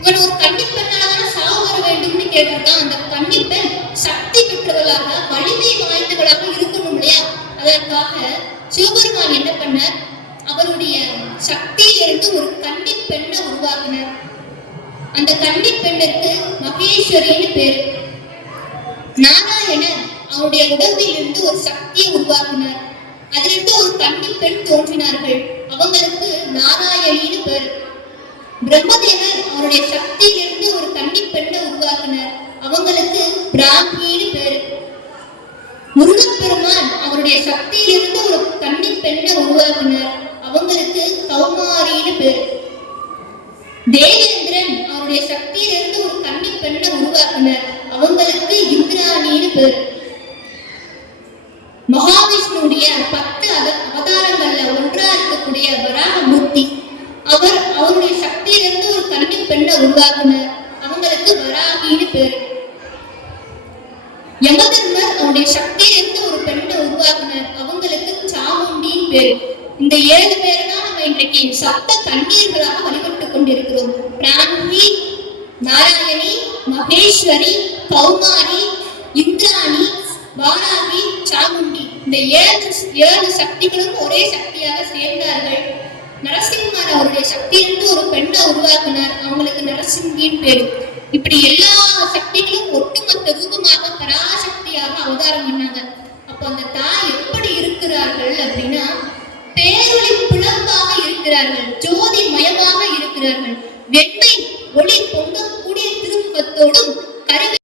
இவன் ஒரு கன்னிப்பெண்ணாலதான் சாவு வர வேண்டும்னு கேட்டிருக்கான். அந்த கன்னிப்பெண் சக்தி பெற்றவளாக வலிமை வாய்ந்தவளாக இருக்கணும் இல்லையா? அதற்காக சிவபெருமான் என்ன பண்ணார்? அவருடைய சக்தியிலிருந்து ஒரு கன்னி பெண்ணை உருவாக்கினார். அந்த கன்னி பெண்ணிற்கு மகேஸ்வரின்னு பேரு. நாராயணன் அவருடைய உடம்பிலிருந்து ஒரு சக்தியை உருவாக்கினார். அதிலிருந்து ஒரு கன்னி பெண் தோன்றினார்கள். அவங்களுக்கு நாராயணின்னு பேரு. பிரம்மதேவர் அவருடைய சக்தியிலிருந்து ஒரு கன்னி பெண்ணை உருவாக்கினார். அவங்களுக்கு பிராமின்னு பேரு. முருகப்பெருமான் அவருடைய சக்தியிலிருந்து ஒரு கன்னி பெண்ணை உருவாக்கினார். அவங்களுக்கு கௌமாரின்னு பேரு. தேவேந்திரன் அவருடைய சக்தியிலிருந்து ஒரு கன்னி பெண்ணை உருவாக்கினார். அவங்களுக்கு இந்திராணின்னு பேரு. மகாவிஷ்ணுடைய 10 அவதாரங்கள்ல ஒன்றா இருக்கக்கூடிய வராகமூர்த்தி அவருடைய சக்தியிலிருந்து ஒரு கன்னி பெண்ணை உருவாக்கினார். அவங்களுக்கு வராகின்னு பேரு. யமதர்மர் அவருடைய சக்தியிலிருந்து ஒரு பெண்ணை உருவாக்கினார். அவங்களுக்கு சாமுண்டின்னு பேரு. இந்த 7 பேரை தான் நம்ம இன்றைக்கு சப்த கண்ணீர்களாக வழிபட்டுக் கொண்டிருக்கிறோம். பிராமி, நாராயணி, மகேஸ்வரி, கௌமாரி, இந்திராணி, வாராகி, சாமுண்டி. இந்த 7 சக்திகளும் ஒரே சக்தியாக சேர்ந்தார்கள். நரசிம்மர் அவருடைய சக்தியிலிருந்து ஒரு பெண்ணை உருவாக்கினார். அவங்களுக்கு நரசிங்கின்னு பேரு. இப்படி எல்லா சக்திகளும் ஒட்டுமொத்த ரூபமாக பராசக்தியாக அவதாரம் பண்ணாங்க. அப்போ அந்த தாய் எப்படி இருக்கிறார்கள் அப்படின்னா, பேரொளி பிளம்பாக இருக்கிறார்கள், ஜோதி மயமாக இருக்கிறார்கள். வெண்மை ஒளி பொங்கக்கூடிய திருமுகத்தோடும் கருவி